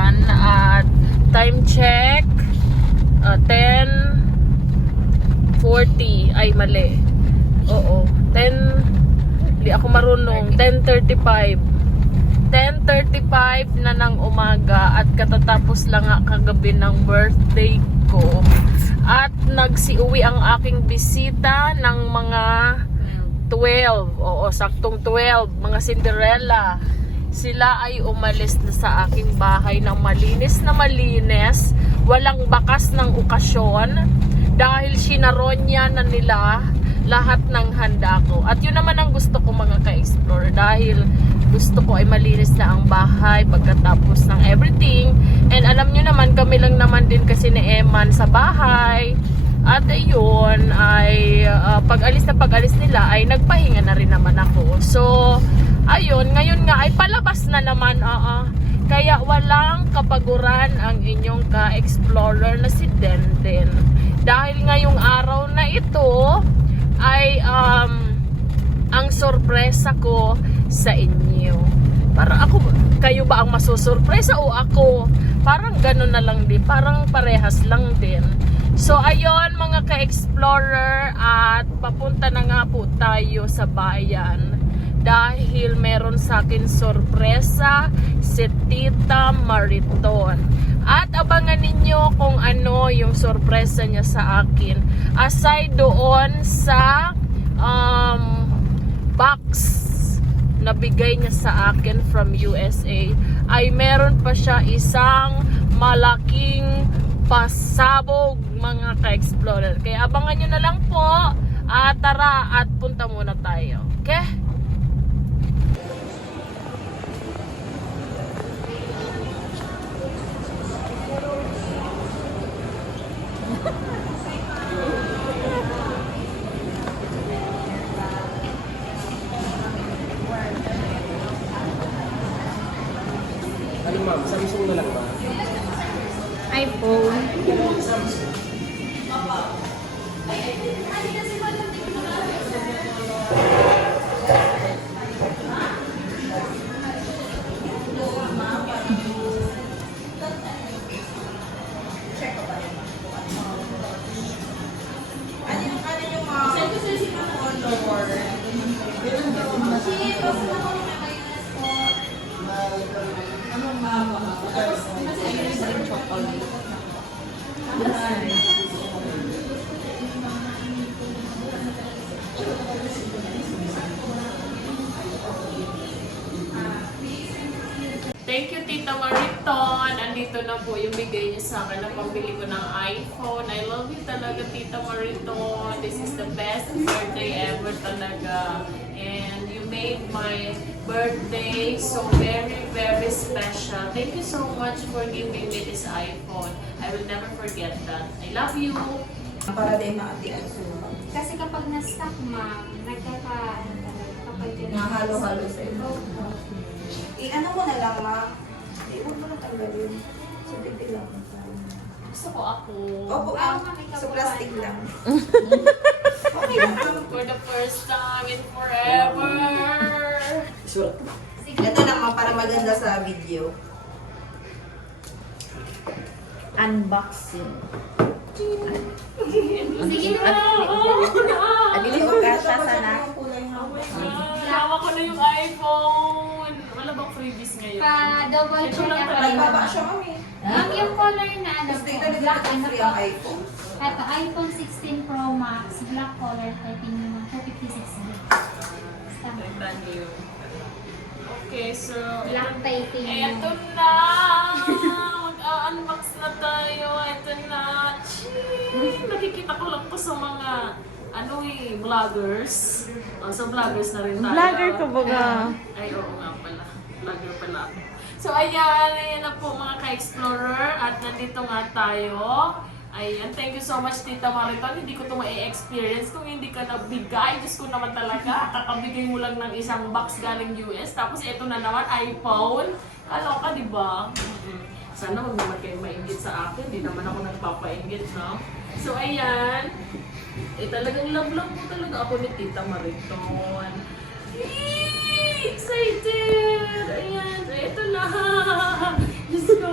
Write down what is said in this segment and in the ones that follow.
yan. At time check, 10:40. Ay, mali. Oo. 10, hindi ako marunong. 10:35. 10:35 na ng umaga at katatapos lang nga kagabi ng birthday ko. At nagsiuwi ang aking bisita ng mga 12. Oo, saktong 12. Mga Cinderella. Sila ay umalis na sa aking bahay ng malinis na malinis. Walang bakas ng okasyon. Dahil sinaronya na nila lahat ng handa ko. At yun naman ang gusto ko mga ka-explore. Dahil gusto ko ay malinis na ang bahay pagkatapos ng everything. And alam nyo naman, kami lang naman din kasi ni Eman sa bahay. At ayun, ay pag-alis nila ay nagpahinga na rin naman ako. So, ayun, ngayon nga ay palabas na naman. Kaya walang kapaguran ang inyong ka-explorer na si Denden. Dahil ngayong araw na ito ay ang sorpresa ko sa inyo. Para ako, kayo ba ang masusurpresa o ako? Parang gano'n na lang din. Parang parehas lang din. So, ayun mga ka-explorer, at papunta na nga po tayo sa bayan. Dahil meron sa akin sorpresa si Tita Mariton. At abangan ninyo kung ano yung sorpresa niya sa akin. Aside doon sa box na bigay niya sa akin from USA, ay meron pa siya isang malaking pasabog mga ka-explorer. Kaya abangan nyo na lang po. Tara at punta muna tayo. Okay? Ano ma'am? Samsung na lang ba? iPhone. Thank you, Tita Mariton. Andito na po yung bigay niya sa akin na pambili ko ng iPhone. I love you talaga, Tita Mariton. This is the best birthday ever talaga. And you made my birthday so very, very special. Thank you so much for giving me this iPhone. I will never forget that. I love you. Para din maatian suma. Kasi kapag na-stuck, ma'am, Nahalo-halo sa ito. I-ano mo na lang, ma. Huwag mo na tanggalin. So, titig lang. Gusto ko ako. Opo, so plastic lang. Okay lang. For the first time in forever. Sure. Ito lang, ma, para maganda sa video. unboxing. Sige na! Adili ko kasha sana. Nawa ko na yung iPhone. Wala bang freebies ngayon? Pa-double Ito check lang ako. talaga. Nagbaba siya, mami. Ma'am, yung color na ano Gusto po, ito na black dito ano free po. ang iPhone. Ito, iPhone 16 Pro Max, black color, 256 gig. Basta. Tandaan niyo. Okay, so... Black typing. Eto na! Mag-unbox na tayo. Eto na. Chee! Nakikita ko lang po sa mga vloggers. So vloggers na rin tayo. Vlogger ka baga? Ay, oo nga pala. Vlogger pala ako. So ayan na po mga ka-explorer. At nandito nga tayo. Ayan, thank you so much Tita Mariton. Hindi ko ito ma-experience kung hindi ka nabigay. Diyos ko naman talaga. Kakabigay mo lang ng isang box galing US. Tapos ito na naman, iPhone. Kaloka, di ba? Sana huwag naman kayo mainggit sa akin. Hindi naman ako nagpapainggit, no? So, ayan. Talagang love-love po talaga ako ni Tita Mariton. Yay! Excited! Ayan. So, ito na. Diyos ko.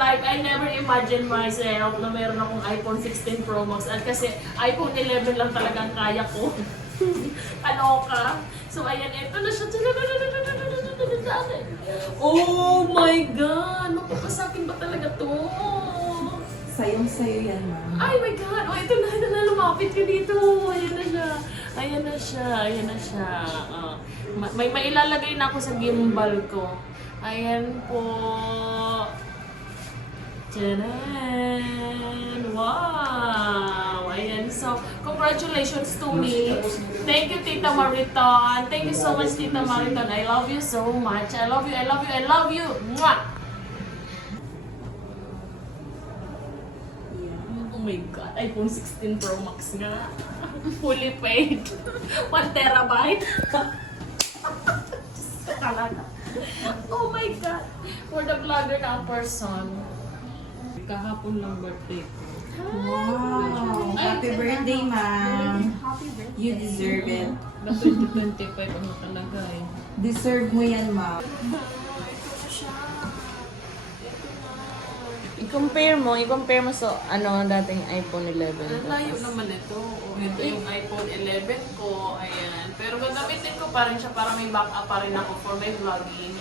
life, I never imagined myself na meron akong iPhone 16 Pro Max. At kasi iPhone 11 lang talaga ang kaya ko. Kaloka. So, ayan, ito na siya. Oh my God! Mapapasakin ba talaga to? Sayong-sayo yan, ma'am. Ay my God! Oh, ito na, lumapit ka dito. Ayan na siya. Ayan na siya. Ayan na siya. May mailalagay na ako sa gimbal ko. Ayan po. Tadaan! Wow! Ayan. So, congratulations to me. Thank you, Tita Mariton. Thank you so much, Tita Mariton. I love you so much. I love you, I love you, I love you. Mwah! Oh my God, iPhone 16 Pro Max nga. Fully paid. 1 terabyte. Talaga. Oh my God. For the vlogger na person. Kahapon lang birthday ko. Wow! Happy birthday, ma'am. You deserve it. Ba 2025 ano talaga eh. Deserve mo yan, ma'am. I-compare mo sa dating iPhone 11. Ang layo naman ito. Ito yung iPhone 11 ko. Ayan. Pero gagamitin ko pa rin siya para may backup pa rin ako for my vlogging.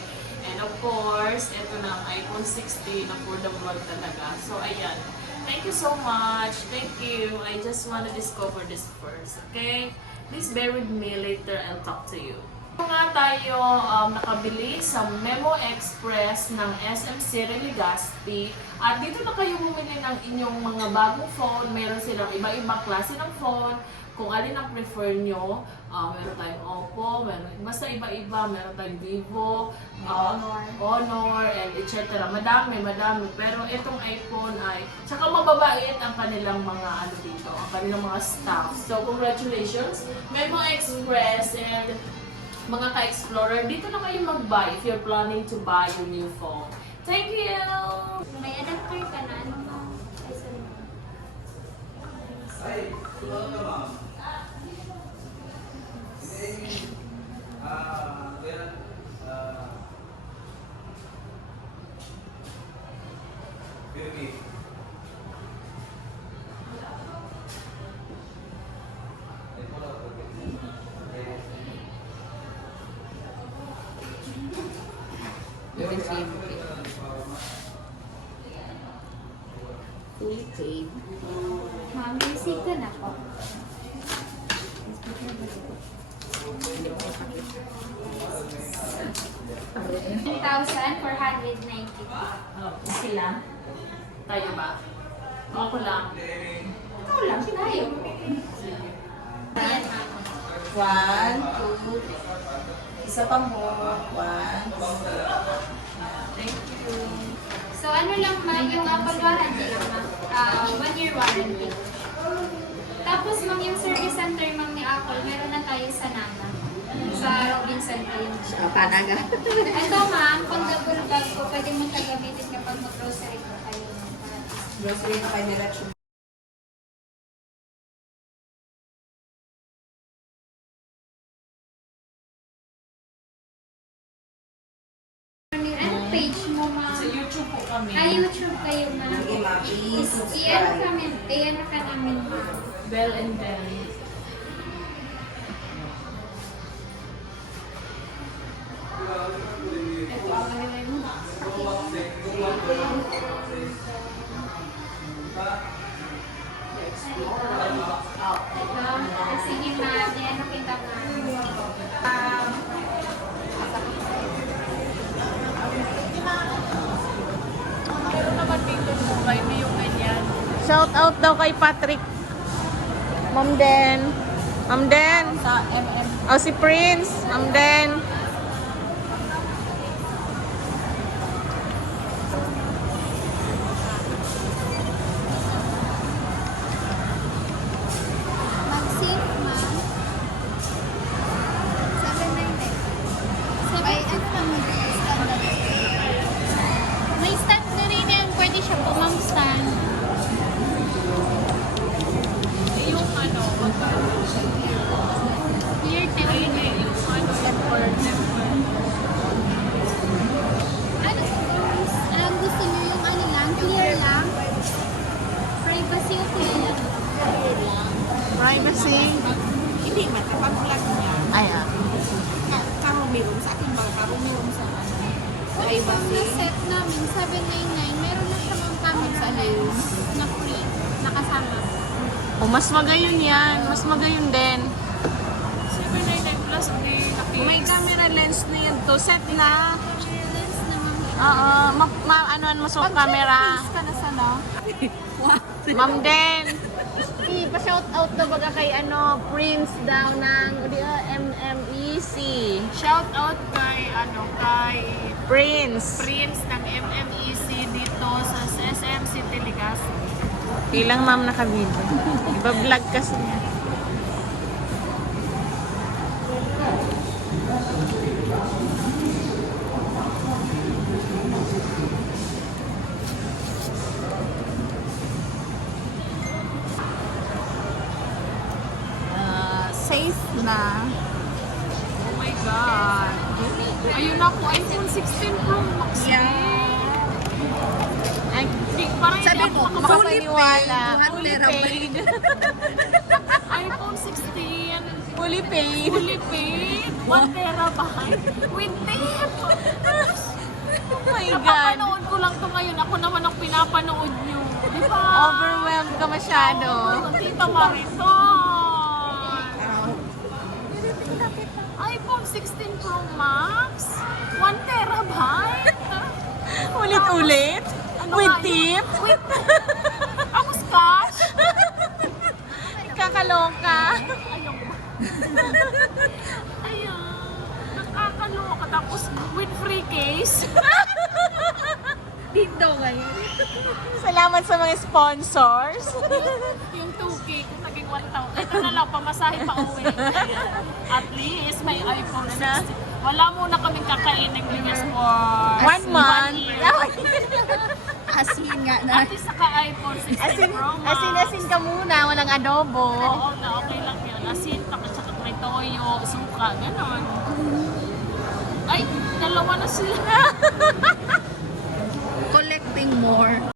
And of course, ito na ang iPhone 16 na for the vlog talaga. So, ayan. Thank you so much. Thank you. I just want to discover this first. Okay? Please bear with me. Later, I'll talk to you. Nga tayo nakabili sa Memo Express ng SM City Legazpi. At dito na kayo bumili ng inyong mga bagong phone. Meron silang iba-ibang klase ng phone. Kung alin ang prefer nyo, meron tayong Oppo, basta iba-iba, meron tayong Vivo, Honor, and etc. Madami. Pero itong iPhone ay, tsaka mababait ang kanilang mga dito, ang kanilang mga staff. So, congratulations, Memo Express, and mga ka-explorer, dito na kayo mag-buy if you're planning to buy your new phone. Thank you! May adapter ka na, ano ba? Ay, sorry. Fully paid. Ma'am, receive ka na po. $1,490. Okay lang? Tayo ba? Ako lang. Ikaw lang, tayo. Ayan, ma'am. 1, 2, isa pa mo. 1, Thank you. So, ano lang ma'am, yung Apple warranty lang ma'am. 1-year warranty. Tapos ma'am, yung service center ma'am ni Apple, meron na tayo sa Nana. Sa Robinson kayo. Panaga. Ito ma'am, pang double bag ko, pwede mo siya gamitin kapag mag-grocery ko kayo. grocery na kayo diretso. Anong page mo ma'am? Sa YouTube po kami. YouTube kayo ma'am. Sige, ma'am. Please I-ano subscribe. kami, i-ano ka namin ma'am. Bell and Bell. Ito, malalay mo. Sige ma'am, i-ano kita ma'am. Pero naman dito po kayo, may yung ganyan. Shout out daw kay Patrick. Ma'am Den. Ma'am Den. Sa MM. O si Prince. Ma'am Den. Mag-save ma'am. 799. Ay, ano lang mag-standard? May stand na rin yan. Pwede siya po ma'am stand. Yung ano, Clear ay, template. yung ano, yung room. Sa akin ba? Karumi room sa ano? Sa iba Na set namin, 799, meron na siya mga camera lens na free, nakasama. O, mas magayon yan. Mas magayon din. 799 plus di May camera lens na yan to. Set na. Lens na mga Oo. Ano mo sa camera. ka na sana. Ma'am Den. Pa-shout out na baga kay Prince daw ng MMEC. shout out kay Prince. Prince ng MMEC dito sa SM City Legazpi. Ilang ma'am naka-video. Iba-vlog kasi niya. Safe na. Oh my God. Ayun ako, iPhone 16 Pro Max. Ay, Parang Sabi hindi mo, ako makapaniwala. Fully paid. iPhone 16. Fully paid. Fully paid. 1 terabyte. With tip. Oh my God. Napapanood ko lang to ngayon. Ako naman ang pinapanood nyo. Di ba? Overwhelmed ka masyado. Tita Mariton. iPhone 16 Pro Max. 1 terabyte. Ulit-ulit. Ano With nga yun? tip. With Ako cash. Kakaloka. Ayun. Nakakaloka. Tapos with free case. Dito ngayon. Salamat sa mga sponsors. Yung 2K, kung naging 1,000. Ito na lang, pamasahe pa uwi. At least may iPhone 16. Wala muna kaming kakainin bigas for 1 month. year. Asin nga na. At least saka iPhone 16 Pro Max. Asin ka muna, walang adobo. Oo na, okay lang yun. Asin, tsaka may toyo, suka, gano'n. Ay, dalawa na sila. Collecting more.